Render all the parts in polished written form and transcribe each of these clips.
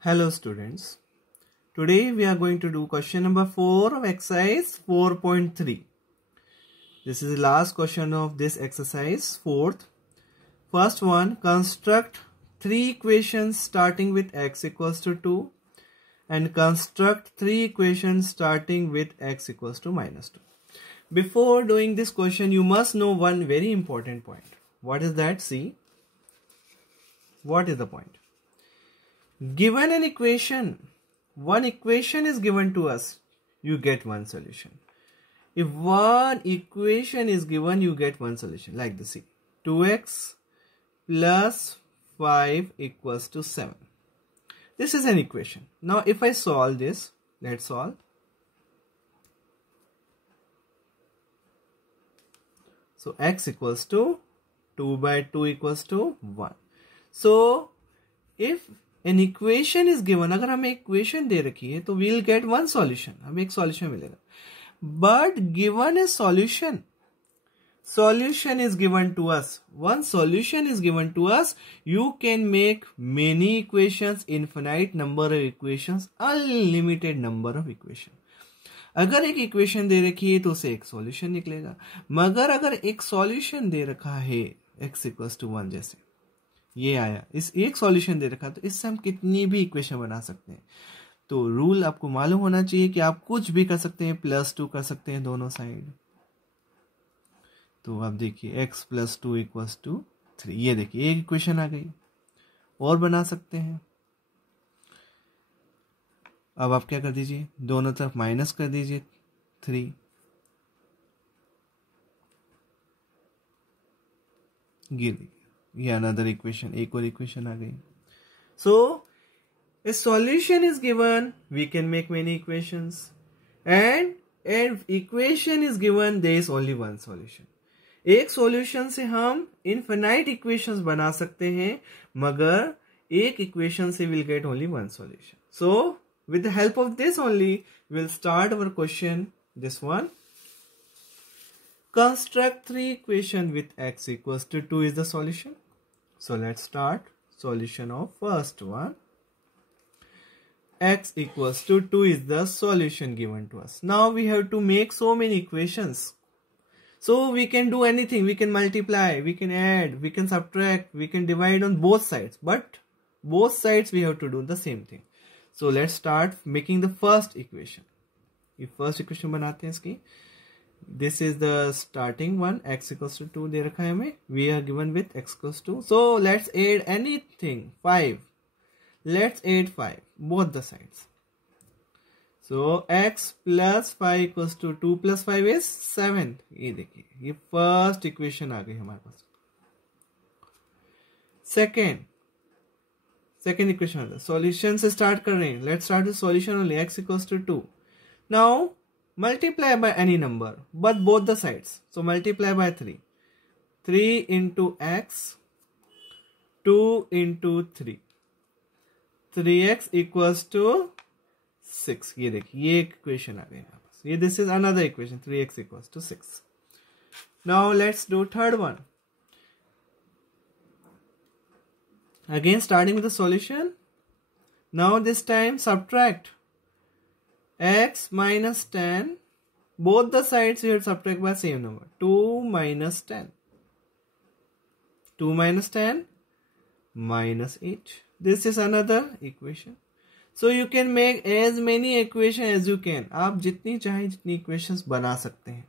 Hello students, today we are going to do question number 4 of exercise 4.3. This is the last question of this exercise, fourth. First one, construct 3 equations starting with x equals to 2 and construct 3 equations starting with x equals to minus 2. Before doing this question, you must know one very important point. What is that? See, what is the point? Given an equation, one equation is given to us, you get one solution. If one equation is given, you get one solution like this. See, 2x plus 5 equals to 7. This is an equation. Now if I solve this, let's solve. So x equals to 2 by 2 equals to 1. So if an equation is given, अगर हमें equation दे रखी है तो we'll get one solution, हमें एक solution मिलेगा. But given a solution is given to us, one solution is given to us, you can make many equations, infinite number of equations, unlimited number of equations. अगर एक equation दे रखी है तो उसे एक सॉल्यूशन निकलेगा, मगर अगर एक सॉल्यूशन दे रखा है x इक्वल्स टू 1 जैसे ये आया, इस एक सॉल्यूशन दे रखा तो इससे हम कितनी भी इक्वेशन बना सकते हैं. तो रूल आपको मालूम होना चाहिए कि आप कुछ भी कर सकते हैं, +2 कर सकते हैं दोनों साइड. तो आप देखिए x + 2 = 3, ये देखिए एक इक्वेशन आ गई. और बना सकते हैं. अब आप क्या कर दीजिए, दोनों तरफ माइनस कर दीजिए 3. ये अनदर इक्वेशन, एक और इक्वेशन आ गई. सो a solution is given, we can make many equations, and if equation is given, there is only one solution. एक सॉल्यूशन से हम इनफिनाइट इक्वेशंस बना सकते हैं, मगर एक इक्वेशन से we'll get only one solution. So with the help of this only, we'll start our question. This one. Construct 3 equations with x equals to 2 is the solution. So let's start. Solution of first one. X equals to 2 is the solution given to us. Now we have to make so many equations. So we can do anything. We can multiply, we can add, we can subtract, we can divide on both sides. But both sides we have to do the same thing. So let's start making the first equation. ये first equation बनाते हैं इसकी. This is the starting one, x equals to 2 दे रखा है हमें. We are given with x equals to 2. So let's add anything. 5. Let's add 5. Both the sides. So x plus 5 equals to 2 plus 5 is 7. ये देखिए, ये first equation आ गई हमारे पास. Second equation, solution से start कर रहे हैं. Let's start with solution only. X equals to 2. Now multiply by any number, but both the sides. So multiply by 3. 3 into x, 2 into 3. 3x equals to 6. ये देखिए, ये equation आ गई यहाँ पास. ये this is another equation. 3x equals to 6. Now let's do third one. Again starting with the solution. Now this time subtract x minus 10. Both the sides you have to subtract by same number. 2 minus 10. 2 minus 10 minus 8. This is another equation. So you can make as many equations as you can. आप जितनी चाहे जितनी equations बना सकते हैं.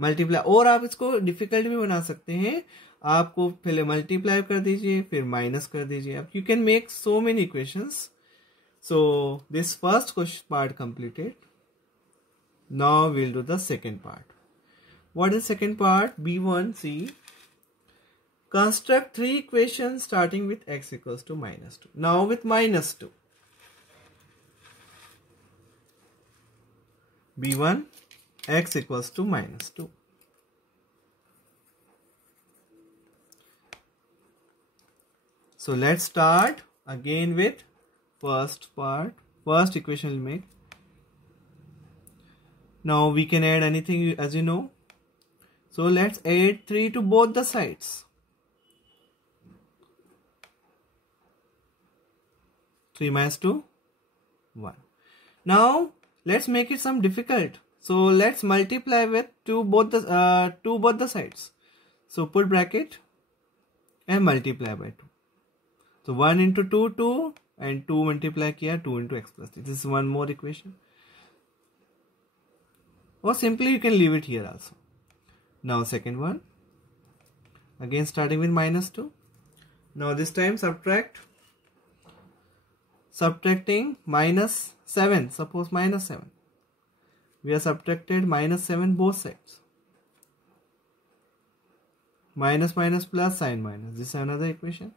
Multiply, और आप इसको डिफिकल्ट भी बना सकते हैं. आपको पहले मल्टीप्लाई कर दीजिए, फिर माइनस कर दीजिए. आप you can make so many equations. So this first question part completed. Now we'll do the second part. What is second part? B1, see. Construct 3 equations starting with x equals to minus 2. Now with minus 2. B1, x equals to minus 2. So let's start again with first part. First equation we'll make. Now we can add anything as you know. So let's add 3 to both the sides. 3 minus 2, 1. Now let's make it some difficult. So let's multiply with both the sides. So put bracket and multiply by 2. So 1 into 2, 2, and 2 multiply kiya 2 into x plus 3. This is one more equation. Or simply you can leave it here also. Now second one. Again starting with minus 2. Now this time subtracting minus 7. Suppose minus 7. We have subtracted minus 7 both sides. Minus minus plus sign minus. This is another equation.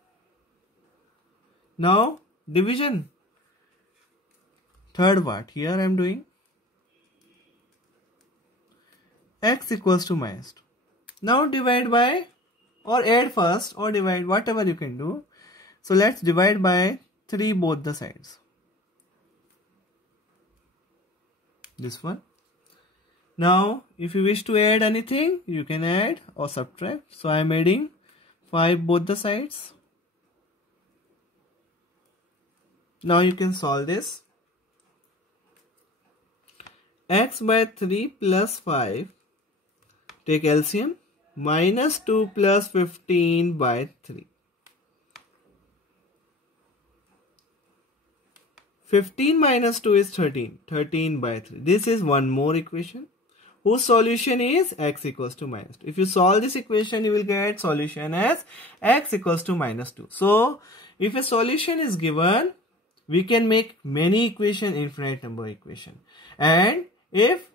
Now division. Third part. Here I am doing x equals to minus 2. Now divide by or add first or divide, whatever you can do. So let's divide by 3 both the sides. This one. Now if you wish to add anything, you can add or subtract. So I am adding 5 both the sides. Now you can solve this. X by 3 plus 5. Take LCM. Minus 2 plus 15 by 3. 15 minus 2 is 13. 13 by 3. This is one more equation whose solution is x equals to minus 2. If you solve this equation, you will get solution as x equals to minus 2. So if a solution is given, we can make many equations, infinite number of equations. And if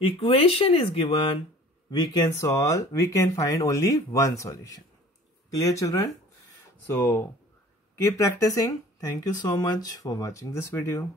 equation is given, we can find only one solution. Clear, children? So keep practicing. Thank you so much for watching this video.